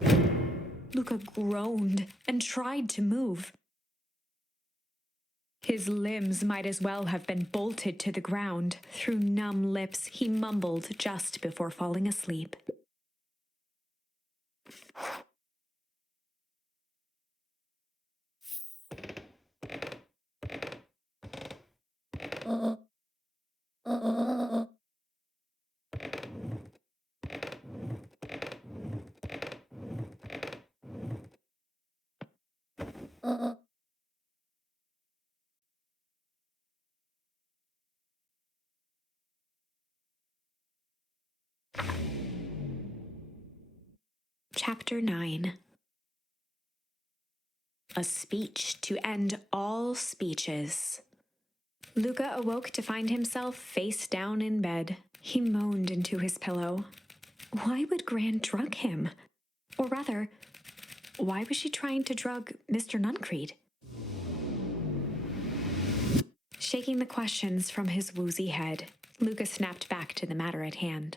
Luka groaned and tried to move. His limbs might as well have been bolted to the ground. Through numb lips, he mumbled just before falling asleep. Chapter 9. A speech to end all speeches. Luka awoke to find himself face down in bed. He moaned into his pillow. Why would Gran drug him? Or rather, why was she trying to drug Mr. Nuncreed? Shaking the questions from his woozy head, Luka snapped back to the matter at hand.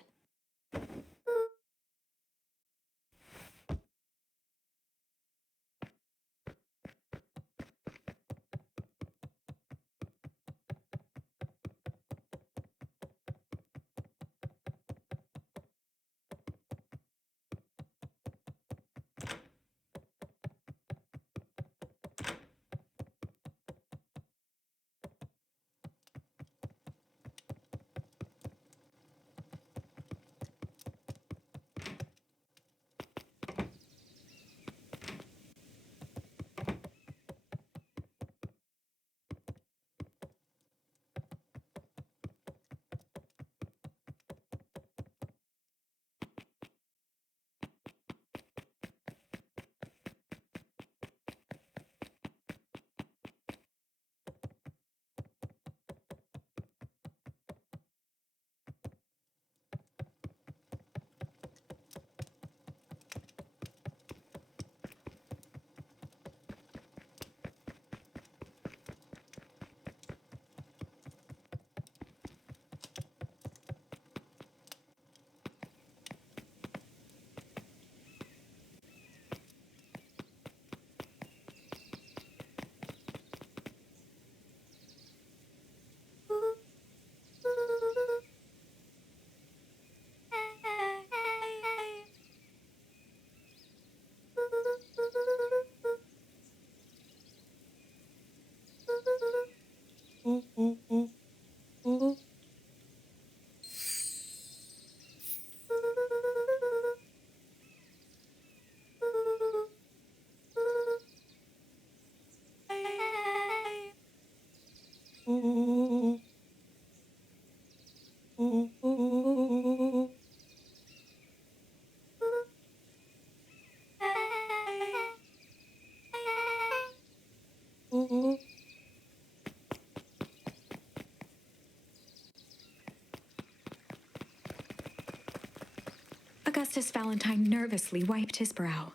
Augustus Valentine nervously wiped his brow.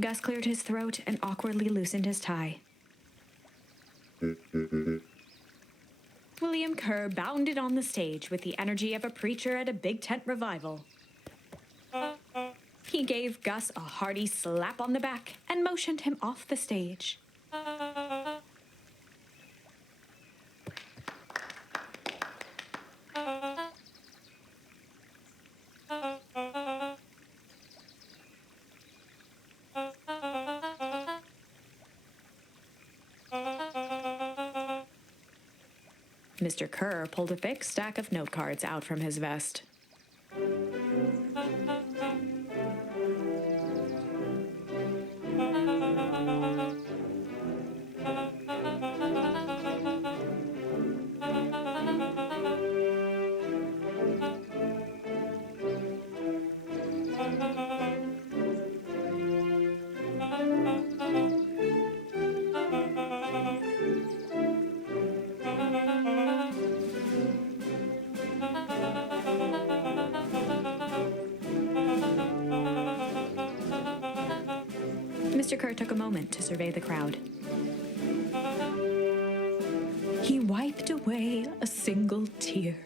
Gus cleared his throat and awkwardly loosened his tie. William Kerr bounded on the stage with the energy of a preacher at a big tent revival. He gave Gus a hearty slap on the back and motioned him off the stage. Mr. Kerr pulled a thick stack of note cards out from his vest. Mr. Kerr took a moment to survey the crowd. He wiped away a single tear.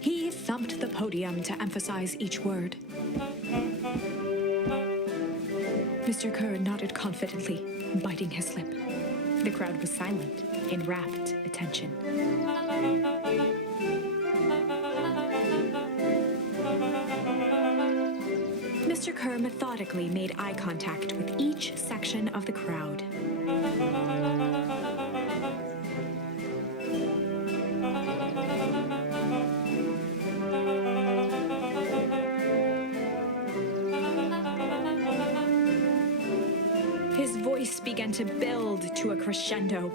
He thumped the podium to emphasize each word. Mr. Kerr nodded confidently, biting his lip. The crowd was silent, in rapt attention. Mr. Kerr methodically made eye contact with each section of the crowd. His voice began to build to a crescendo.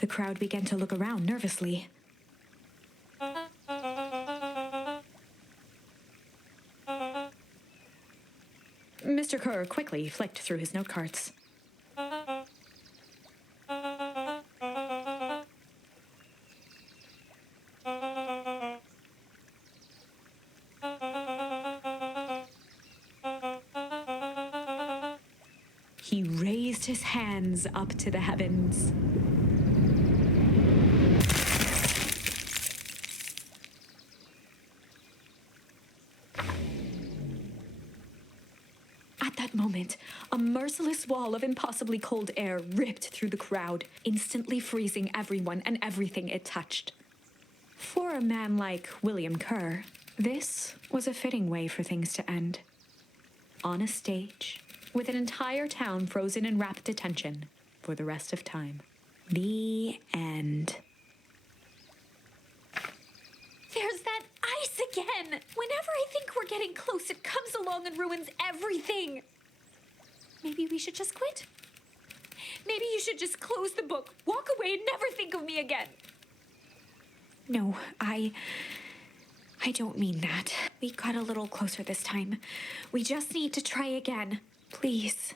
The crowd began to look around nervously. Mr. Kerr quickly flicked through his note cards. He raised his hands up to the heavens. At that moment, a merciless wall of impossibly cold air ripped through the crowd, instantly freezing everyone and everything it touched. For a man like William Kerr, this was a fitting way for things to end. On a stage, with an entire town frozen in rapt attention for the rest of time. The end. There's that ice again! Whenever I think we're getting close, it comes along and ruins everything. Maybe we should just quit? Maybe you should just close the book, walk away, and never think of me again. No, I don't mean that. We got a little closer this time. We just need to try again. Please.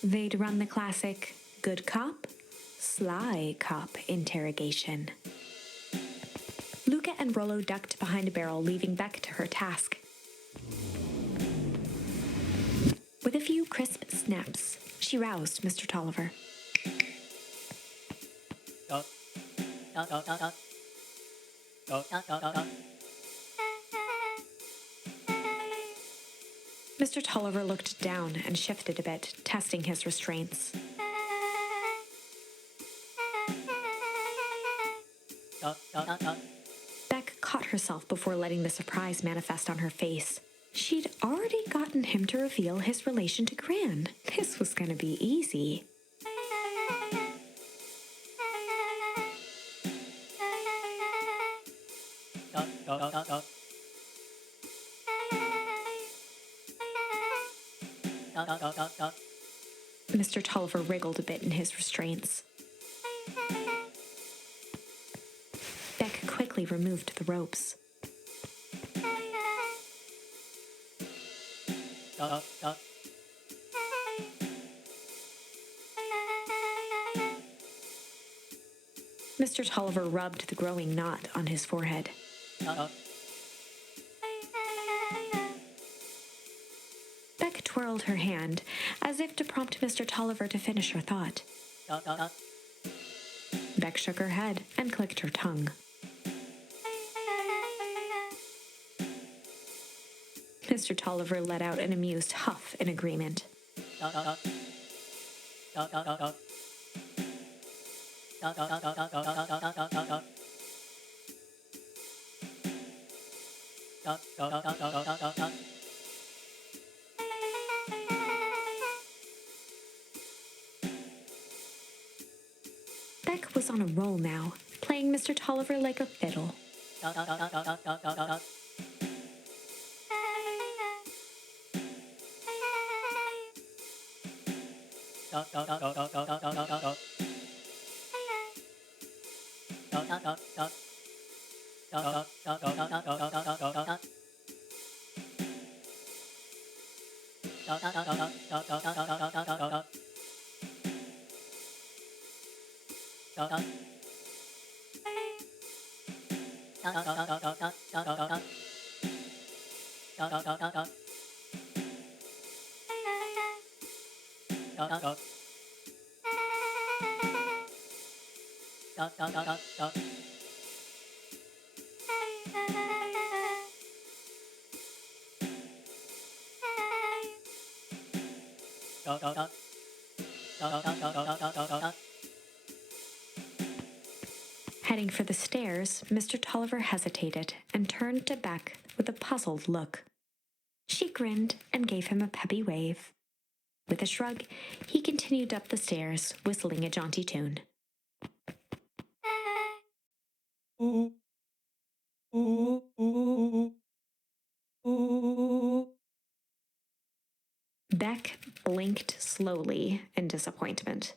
They'd run the classic good cop, sly cop interrogation. Luka and Rolo ducked behind a barrel, leaving Beck to her task. With a few crisp snaps, she roused Mr. Tolliver. Mr. Tolliver looked down and shifted a bit, testing his restraints. Beck caught herself before letting the surprise manifest on her face. She'd already gotten him to reveal his relation to Gran. This was going to be easy. Mr. Tolliver wriggled a bit in his restraints. Beck quickly removed the ropes. Mr. Tolliver rubbed the growing knot on his forehead. Beck twirled her hand, as if to prompt Mr. Tolliver to finish her thought. Beck shook her head and clicked her tongue. Mr. Tolliver let out an amused huff in agreement. Beck was on a roll now, playing Mr. Tolliver like a fiddle. Heading for the stairs, Mr. Tolliver hesitated and turned to Beck with a puzzled look. She grinned and gave him a peppy wave. With a shrug, he continued up the stairs, whistling a jaunty tune. Beck blinked slowly in disappointment.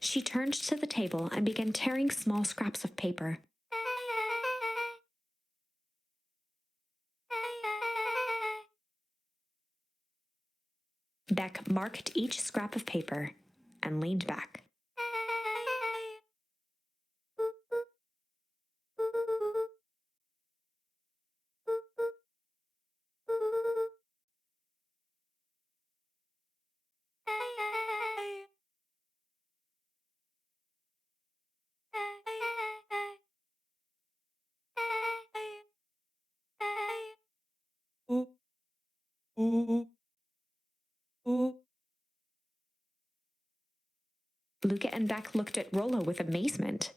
She turned to the table and began tearing small scraps of paper. Beck marked each scrap of paper and leaned back. Luka and Beck looked at Rolo with amazement.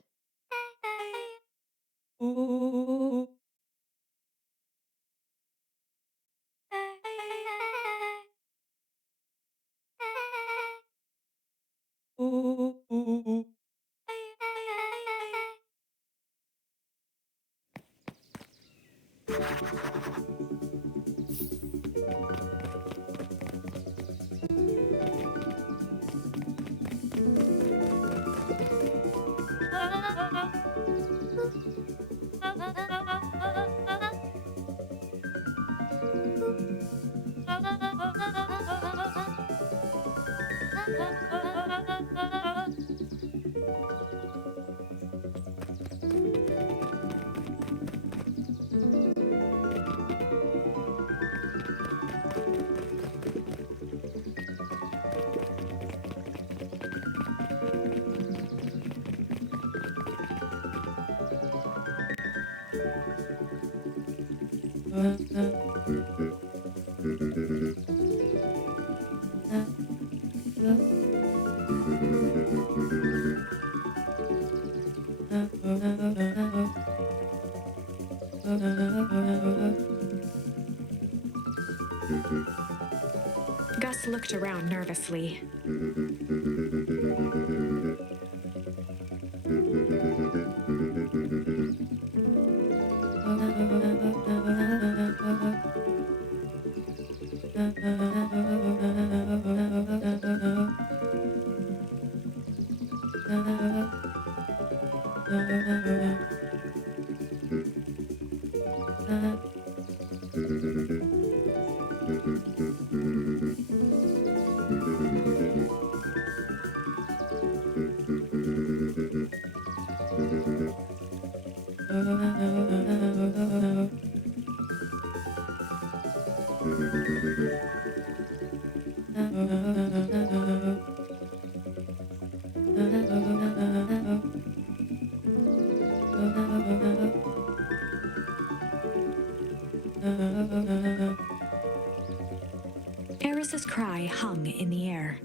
Gus looked around nervously. cry hung in the air.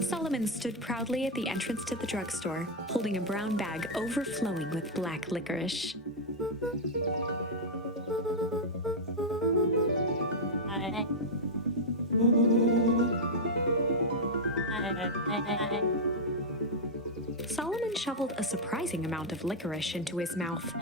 Solomon stood proudly at the entrance to the drugstore, holding a brown bag overflowing with black licorice. Solomon shoveled a surprising amount of licorice into his mouth.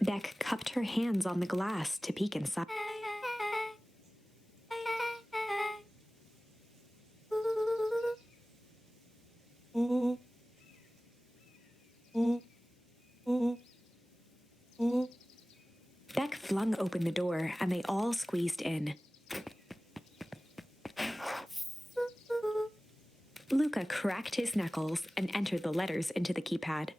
Beck cupped her hands on the glass to peek inside. Beck flung open the door, and they all squeezed in. Luka cracked his knuckles and entered the letters into the keypad.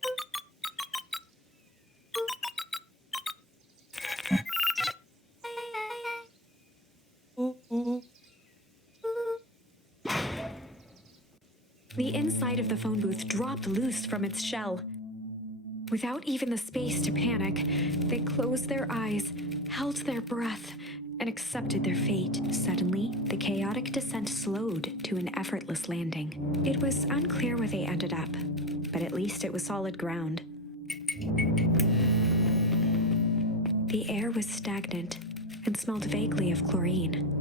The inside of the phone booth dropped loose from its shell. Without even the space to panic, they closed their eyes, held their breath, and accepted their fate. Suddenly, the chaotic descent slowed to an effortless landing. It was unclear where they ended up, but at least it was solid ground. The air was stagnant and smelled vaguely of chlorine.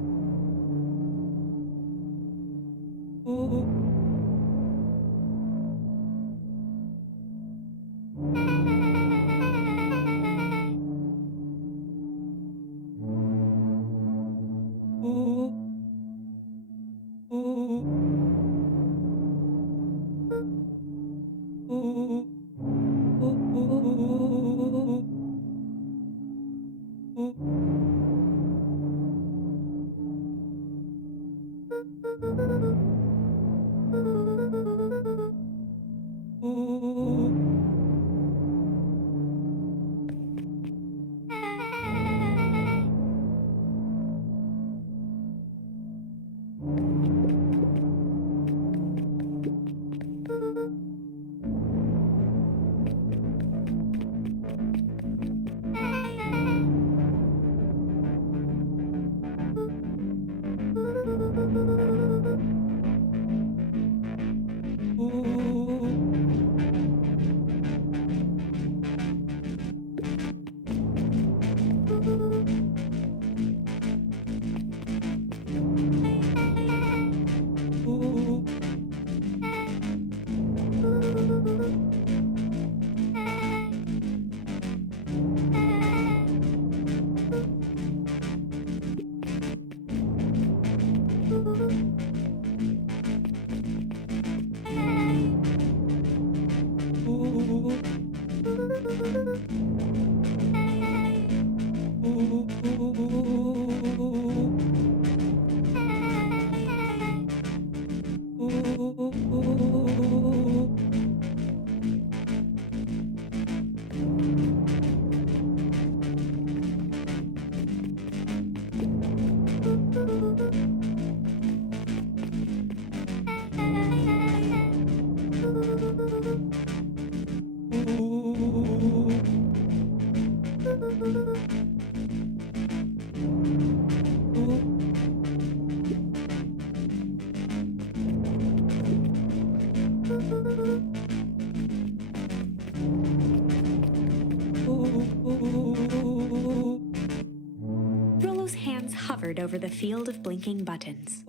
Rolo's hands hovered over the field of blinking buttons.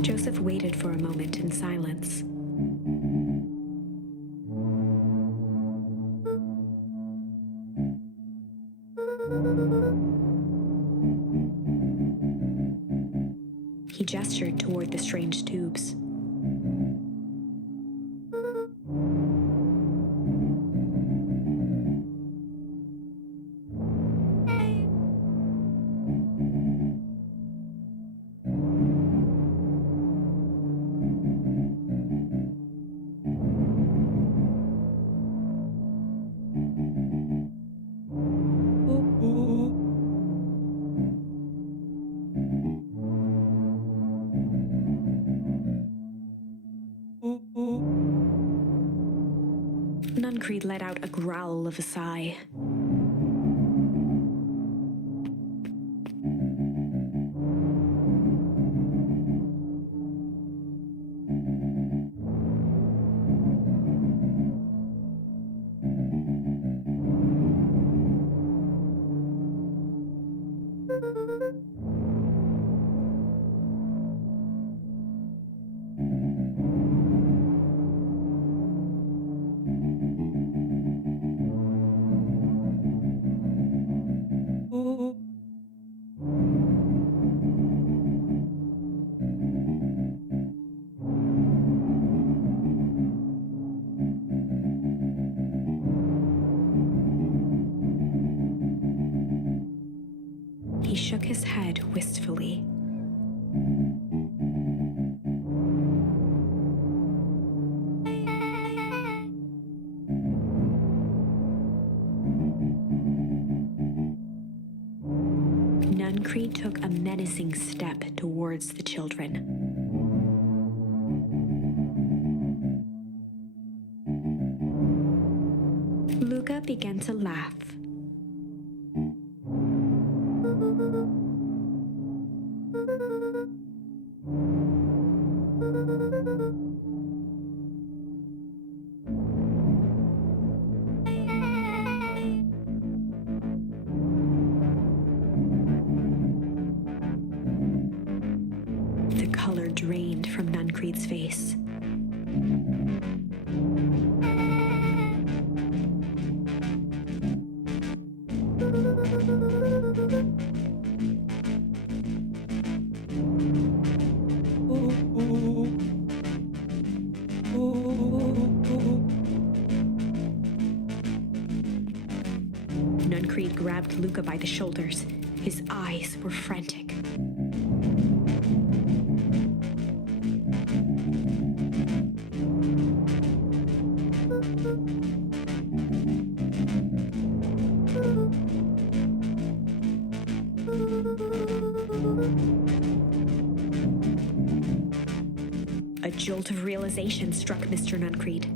Joseph waited for a moment in silence. He gestured toward the strange tubes. Nuncreed let out a growl of a sigh. He shook his head wistfully. Nuncreed took a menacing step towards the children. Luka began to laugh. The color drained from Nuncreed's face. Nuncreed grabbed Luka by the shoulders. His eyes were frantic. A jolt of realization struck Mr. Nuncreed.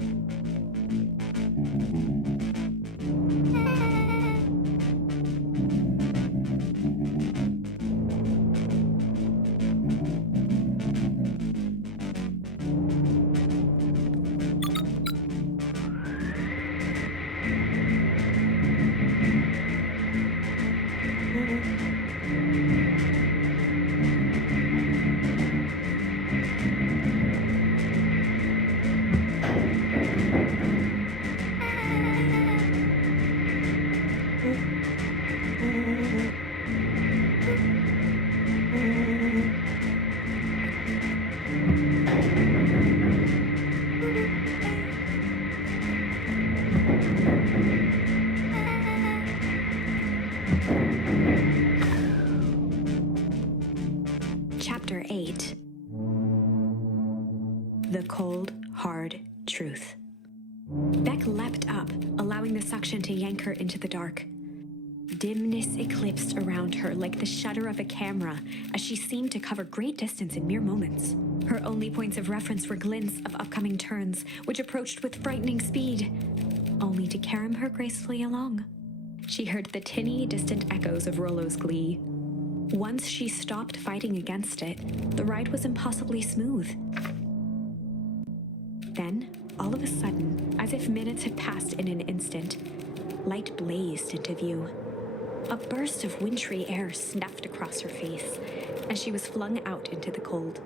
The cold, hard truth. Beck leapt up, allowing the suction to yank her into the dark. Dimness eclipsed around her like the shutter of a camera as she seemed to cover great distance in mere moments. Her only points of reference were glints of upcoming turns, which approached with frightening speed, only to carry her gracefully along. She heard the tinny, distant echoes of Rolo's glee. Once she stopped fighting against it, the ride was impossibly smooth. Then, all of a sudden, as if minutes had passed in an instant, light blazed into view. A burst of wintry air snuffed across her face, and she was flung out into the cold.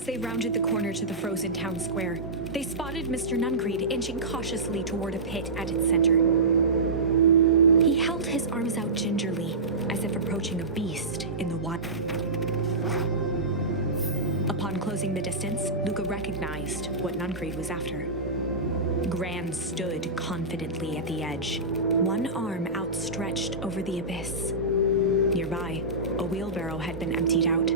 As they rounded the corner to the frozen town square, they spotted Mr. Nuncreed inching cautiously toward a pit at its center. He held his arms out gingerly, as if approaching a beast in the wild. Upon closing the distance, Luka recognized what Nuncreed was after. Gran stood confidently at the edge, one arm outstretched over the abyss. Nearby, a wheelbarrow had been emptied out.